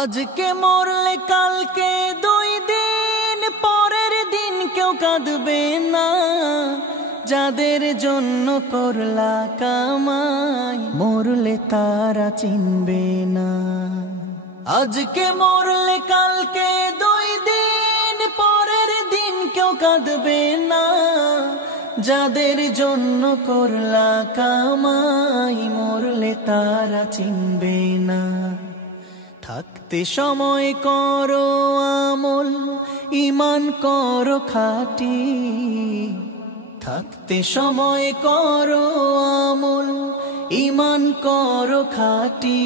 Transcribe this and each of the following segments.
আজকে মরলে কালকে 2 দিন পরের দিন কেউ কাঁদবে না। যাদের জন্য করলা কামাই মরলে তারা চিনবে না। আজকে মরলে কালকে 2 দিন পরের দিন কেউ কাঁদবে না। যাদের জন্য করলা কামাই মরলে তারা চিনবে না। থাকতে সময় করো আমল, ঈমান করো খাঁটি। থাকতে সময় করো আমল, ঈমান করো খাঁটি।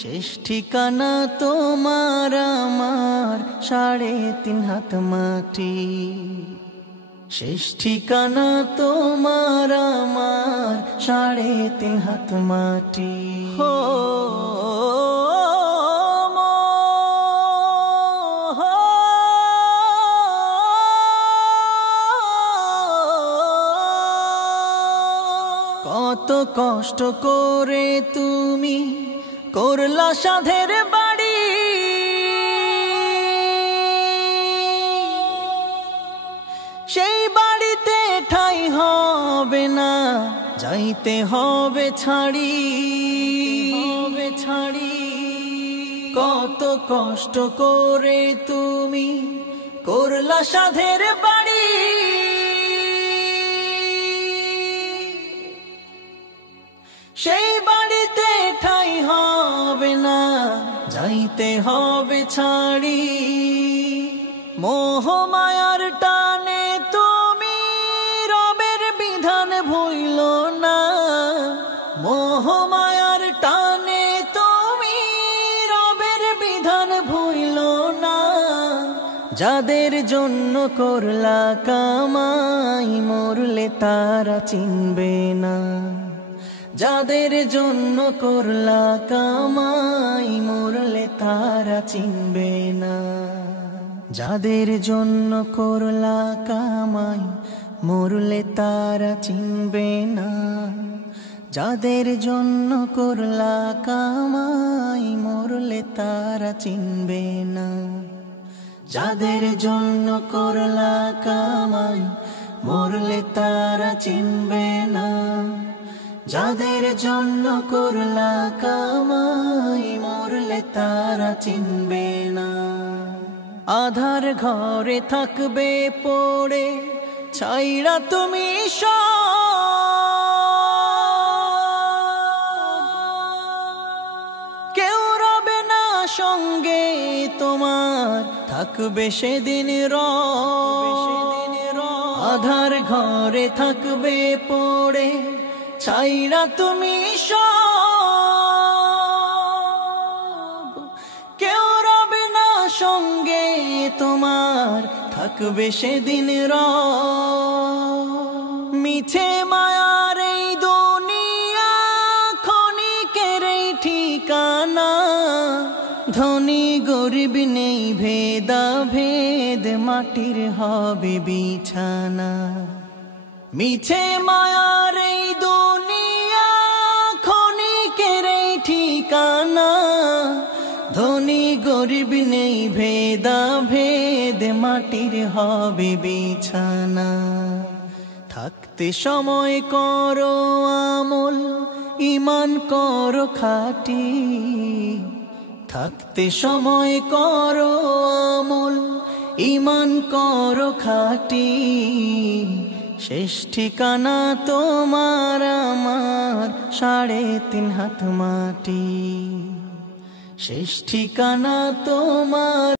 শেষ ঠিকানা তোমার আমার 3.5 হাত মাটি। শেষ ঠিকানা তোমার আমার 3.5 হাত মাটি। কত কষ্ট করে তুমি করলা সাধের বাড়ি। সেই বাড়িতে ঠাই হবে না, যাইতে হবে ছাড়ি। কত কষ্ট করে তুমি করলা সাধের বাড়ি। সেই বাড়িতে ঠাই হবে না, যাইতে হবে ছাড়ি। মোহ মায়ার টানে তুমি রবের বিধান ভুইলো না। মোহ মায়ার টানে তুমি রবের বিধান ভুইলো না। যাদের জন্য করলা কামাই মরলে তারা চিনবে না। যাদের জন্য করলা কামাই মরলে তারা চিনবে না। যাদের জন্য করলা কামাই মরলে তারা চিনবে না। যাদের জন্য করলা কামাই মরলে তারা চিনবে না। যাদের জন্য করলা কামাই মরলে তারা চিনবে না। যাদের জন্য করলা কামাই মরলে তারা চিনবে না। আধার ঘরে থাকবে পড়ে ছাইরা তুমি কেউ রবে না সঙ্গে তোমার, থাকবে সেদিন আধার ঘরে থাকবে পড়ে ছাইরা তুমি কেউ রবে না সঙ্গে তোমার, থাকবে সেদিন মিছে মায়ার এই দুনিয়া ক্ষণিকের এই ঠিকানা। ধনী গরিব নেই ভেদা ভেদ, মাটির হবে বিছানা। মিছে মায়ার এই দুনিয়া ক্ষণিকের এই ঠিকানা। ধনী গরিব নেই ভেদা ভেদ, মাটির হবে বিছানা। থাকতে সময় করো আমল, ঈমান করো খাঁটি। থাকতে সময় করো আমল, ঈমান করো খাঁটি। শেষ ঠিকানা তোমার আমার 3.5 হাত মাটি। শেষ ঠিকানা তোমার।